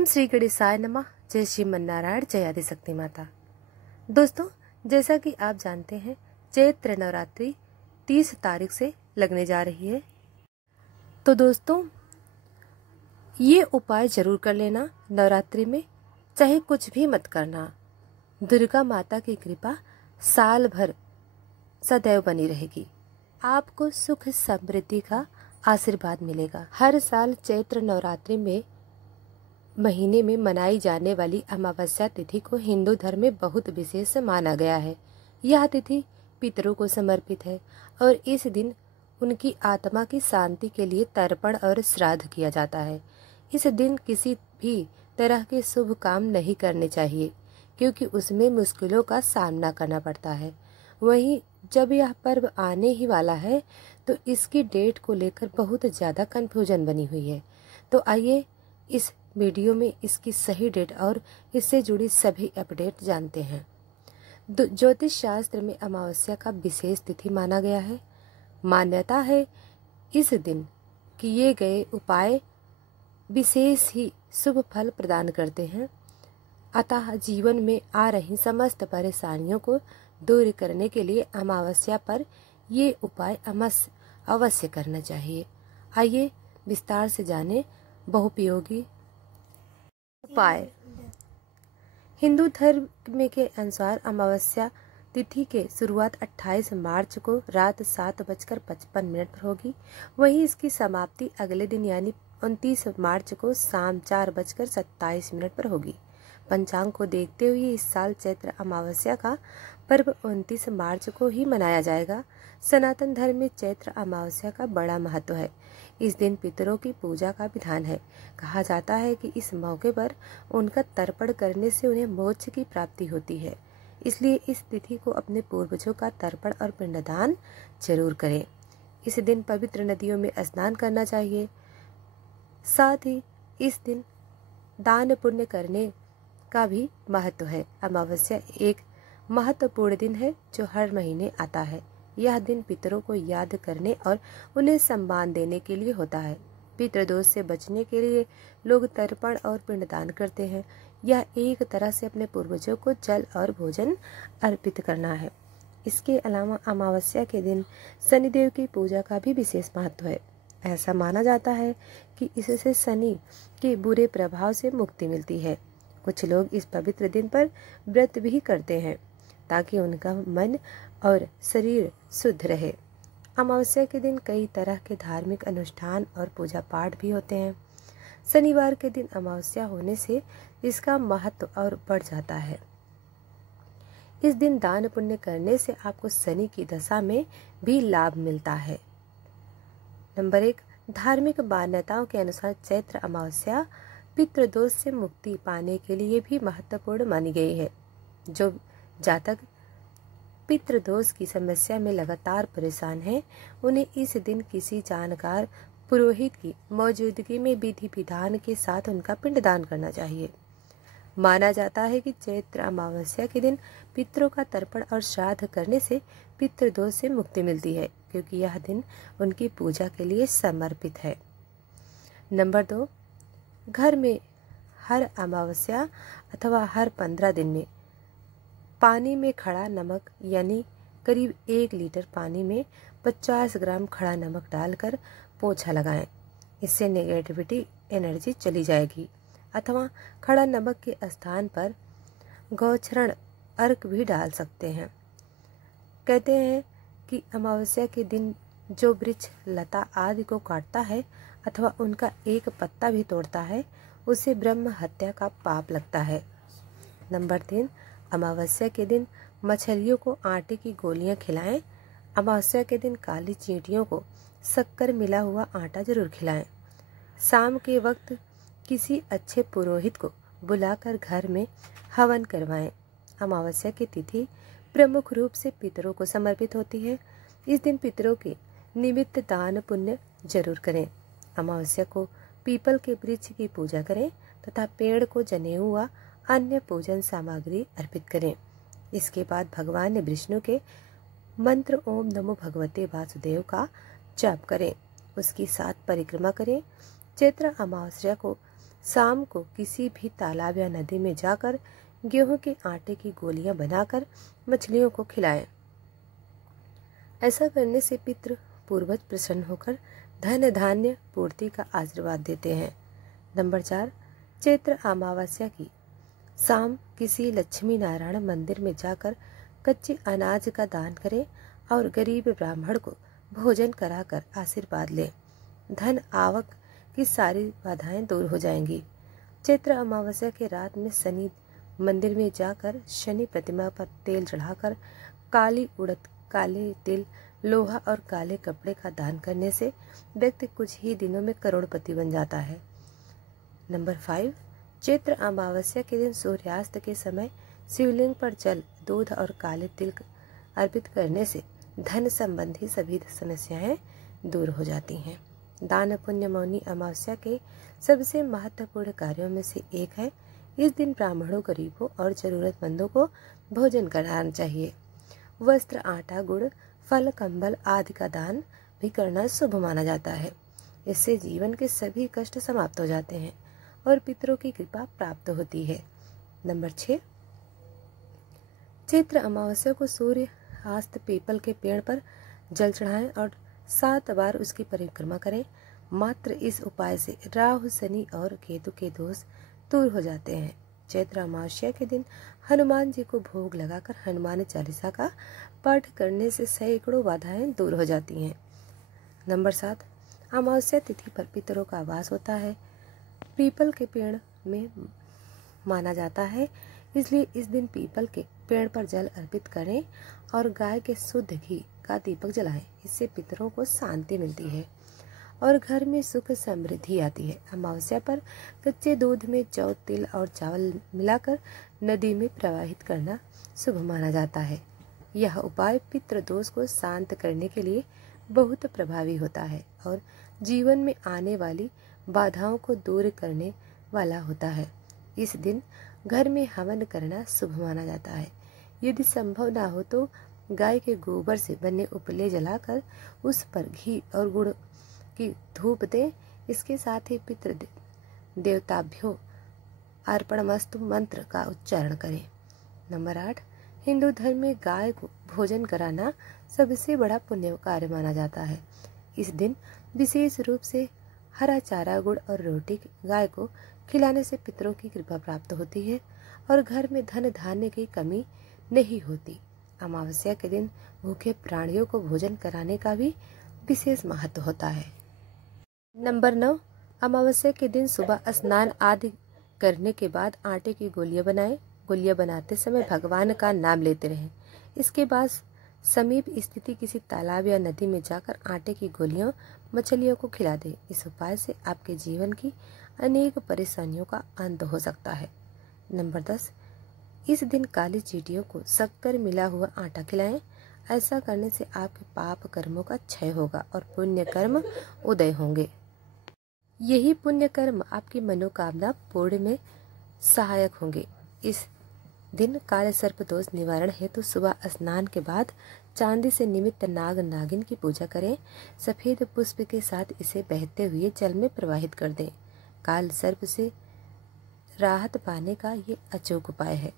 ओम श्री गणेशाय नमः। जय श्रीमन्नारायण, जय आदिशक्ति माता। दोस्तों, जैसा कि आप जानते हैं, चैत्र नवरात्रि 30 तारीख से लगने जा रही है। तो दोस्तों, ये उपाय जरूर कर लेना नवरात्रि में, चाहे कुछ भी मत करना। दुर्गा माता की कृपा साल भर सदैव बनी रहेगी। आपको सुख समृद्धि का आशीर्वाद मिलेगा। हर साल चैत्र नवरात्रि में महीने में मनाई जाने वाली अमावस्या तिथि को हिंदू धर्म में बहुत विशेष माना गया है। यह तिथि पितरों को समर्पित है और इस दिन उनकी आत्मा की शांति के लिए तर्पण और श्राद्ध किया जाता है। इस दिन किसी भी तरह के शुभ काम नहीं करने चाहिए, क्योंकि उसमें मुश्किलों का सामना करना पड़ता है। वहीं जब यह पर्व आने ही वाला है तो इसकी डेट को लेकर बहुत ज़्यादा कन्फ्यूजन बनी हुई है। तो आइए इस वीडियो में इसकी सही डेट और इससे जुड़ी सभी अपडेट जानते हैं। ज्योतिष शास्त्र में अमावस्या का विशेष तिथि माना गया है। मान्यता है इस दिन किए गए उपाय विशेष ही शुभ फल प्रदान करते हैं। अतः जीवन में आ रही समस्त परेशानियों को दूर करने के लिए अमावस्या पर ये उपाय अवश्य करना चाहिए। आइए विस्तार से जानें बहुपयोगी उपाय। हिंदू धर्म के अनुसार अमावस्या तिथि के शुरुआत 28 मार्च को रात 7:55 पर होगी। वहीं इसकी समाप्ति अगले दिन यानी 29 मार्च को शाम 4:27 पर होगी। पंचांग को देखते हुए इस साल चैत्र अमावस्या का पर्व 29 मार्च को ही मनाया जाएगा। सनातन धर्म में चैत्र अमावस्या का बड़ा महत्व है। इस दिन पितरों की पूजा का विधान है। कहा जाता है कि इस मौके पर उनका तर्पण करने से उन्हें मोक्ष की प्राप्ति होती है। इसलिए इस तिथि को अपने पूर्वजों का तर्पण और पिंडदान जरूर करें। इस दिन पवित्र नदियों में स्नान करना चाहिए। साथ ही इस दिन दान पुण्य करने का भी महत्व है। अमावस्या एक महत्वपूर्ण दिन है जो हर महीने आता है। यह दिन पितरों को याद करने और उन्हें सम्मान देने के लिए होता है। पितृदोष से बचने के लिए लोग तर्पण और पिंडदान करते हैं। यह एक तरह से अपने पूर्वजों को जल और भोजन अर्पित करना है। इसके अलावा अमावस्या के दिन शनिदेव की पूजा का भी विशेष महत्व है। ऐसा माना जाता है कि इससे शनि के बुरे प्रभाव से मुक्ति मिलती है। कुछ लोग इस पवित्र दिन पर व्रत भी करते हैं ताकि उनका मन और शरीर शुद्ध रहे। अमावस्या के दिन कई तरह के धार्मिक अनुष्ठान और पूजा पाठ भी होते हैं। शनिवार के दिन अमावस्या होने से इसका महत्व और बढ़ जाता है। इस दिन दान पुण्य करने से आपको शनि की दशा में भी लाभ मिलता है। नंबर 1, धार्मिक मान्यताओं के अनुसार चैत्र अमावस्या पितृदोष से मुक्ति पाने के लिए भी महत्वपूर्ण मानी गई है। जो जातक पितृदोष की समस्या में लगातार परेशान है, उन्हें इस दिन किसी जानकार पुरोहित की मौजूदगी में विधि विधान के साथ उनका पिंडदान करना चाहिए। माना जाता है कि चैत्र अमावस्या के दिन पितरों का तर्पण और श्राद्ध करने से पितृदोष से मुक्ति मिलती है, क्योंकि यह दिन उनकी पूजा के लिए समर्पित है। नंबर 2, घर में हर अमावस्या अथवा हर 15 दिन में पानी में खड़ा नमक यानी करीब 1 लीटर पानी में 50 ग्राम खड़ा नमक डालकर पोछा लगाएं। इससे नेगेटिविटी एनर्जी चली जाएगी। अथवा खड़ा नमक के स्थान पर गौचरण अर्क भी डाल सकते हैं। कहते हैं कि अमावस्या के दिन जो वृक्ष लता आदि को काटता है अथवा उनका एक पत्ता भी तोड़ता है, उसे ब्रह्म हत्या का पाप लगता है। नंबर 3, अमावस्या के दिन मछलियों को आटे की गोलियां खिलाएं। अमावस्या के दिन काली चींटियों को शक्कर मिला हुआ आटा जरूर खिलाएं। शाम के वक्त किसी अच्छे पुरोहित को बुलाकर घर में हवन करवाएं। अमावस्या की तिथि प्रमुख रूप से पितरों को समर्पित होती है। इस दिन पितरों के निमित्त दान पुण्य जरूर करें। अमावस्या को पीपल के वृक्ष की पूजा करें तथा पेड़ को जनेऊ व अन्य पूजन सामग्री अर्पित करें। इसके बाद भगवान विष्णु के मंत्र ओम नमो भगवते वासुदेव का जाप करें। उसकी 7 परिक्रमा करें। चैत्र अमावस्या को शाम को किसी भी तालाब या नदी में जाकर गेहूं के आटे की गोलियां बनाकर मछलियों को खिलाएं। ऐसा करने से पितृ पूर्वज प्रसन्न होकर धन धान्य पूर्ति का आशीर्वाद देते हैं। नंबर 4, चैत्र अमावस्या की शाम किसी लक्ष्मी नारायण मंदिर में जाकर कच्चे अनाज का दान करें और गरीब ब्राह्मण को भोजन कराकर आशीर्वाद लें। धन आवक की सारी बाधाएं दूर हो जाएंगी। चैत्र अमावस्या के रात में शनि मंदिर में जाकर शनि प्रतिमा पर तेल चढ़ाकर काली उड़द, काले तिल, लोहा और काले कपड़े का दान करने से व्यक्ति कुछ ही दिनों में करोड़पति बन जाता है। नंबर 5, चैत्र अमावस्या के दिन सूर्यास्त के समय शिवलिंग पर जल, दूध और काले तिल अर्पित करने से धन संबंधी सभी समस्याएं दूर हो जाती हैं। दान पुण्य मौनी अमावस्या के सबसे महत्वपूर्ण कार्यों में से एक है। इस दिन ब्राह्मणों, गरीबों और जरूरतमंदों को भोजन कराना चाहिए। वस्त्र, आटा, गुड़, फल, कंबल आदि का दान भी करना शुभ माना जाता है। इससे जीवन के सभी कष्ट समाप्त हो जाते हैं और पितरों की कृपा प्राप्त होती है। नंबर 6, चैत्र अमावस्या को सूर्य अस्त पीपल के पेड़ पर जल चढ़ाएं और 7 बार उसकी परिक्रमा करें। मात्र इस उपाय से राहु, शनि और केतु के दोष दूर हो जाते हैं। चैत्र अमावस्या के दिन हनुमान जी को भोग लगाकर हनुमान चालीसा का पाठ करने से सैकड़ों बाधाएं दूर हो जाती हैं। नंबर 7, अमावस्या तिथि पर पितरों का वास होता है। पीपल के पेड़ में माना जाता है, इसलिए इस दिन पीपल के पेड़ पर जल अर्पित करें और गाय के शुद्ध घी का दीपक जलाएं। इससे पितरों को शांति मिलती है और घर में सुख समृद्धि आती है। अमावस्या पर कच्चे दूध में जौ, तिल और चावल मिलाकर नदी में प्रवाहित करना शुभ माना जाता है। यह उपाय पितृ दोष को शांत करने के लिए बहुत प्रभावी होता है और जीवन में आने वाली बाधाओं को दूर करने वाला होता है। इस दिन घर में हवन करना शुभ माना जाता है। यदि संभव ना हो तो गाय के गोबर से बने उपले जलाकर उस पर घी और गुड़ की धूप दें। इसके साथ ही पितृ देवताभ्यो अर्पणमस्तु मंत्र का उच्चारण करें। नंबर 8, हिंदू धर्म में गाय को भोजन कराना सबसे बड़ा पुण्य कार्य माना जाता है। इस दिन विशेष रूप से हरा चारा, गुड़ और रोटी गाय को खिलाने से पितरों की कृपा प्राप्त होती है और घर में धन धान्य की कमी नहीं होती। अमावस्या के दिन भूखे प्राणियों को भोजन कराने का भी विशेष महत्व होता है। नंबर 9, अमावस्या के दिन सुबह स्नान आदि करने के बाद आटे की गोलियां बनाएं। गोलियां बनाते समय भगवान का नाम लेते रहें। इसके बाद समीप स्थित किसी तालाब या नदी में जाकर आटे की गोलियां मछलियों को खिला दें। इस उपाय से आपके जीवन की अनेक परेशानियों का अंत हो सकता है। नंबर 10, इस दिन काली चींटियों को शक्कर मिला हुआ आटा खिलाएं। ऐसा करने से आपके पाप कर्मों का क्षय होगा और पुण्य कर्म उदय होंगे। यही पुण्य कर्म आपकी मनोकामना पूर्ण में सहायक होंगे। इस दिन काले सर्प दोष निवारण हेतु सुबह स्नान के बाद चांदी से निर्मित नाग नागिन की पूजा करें। सफेद पुष्प के साथ इसे बहते हुए जल में प्रवाहित कर दें। काल सर्प से राहत पाने का ये अचूक उपाय है।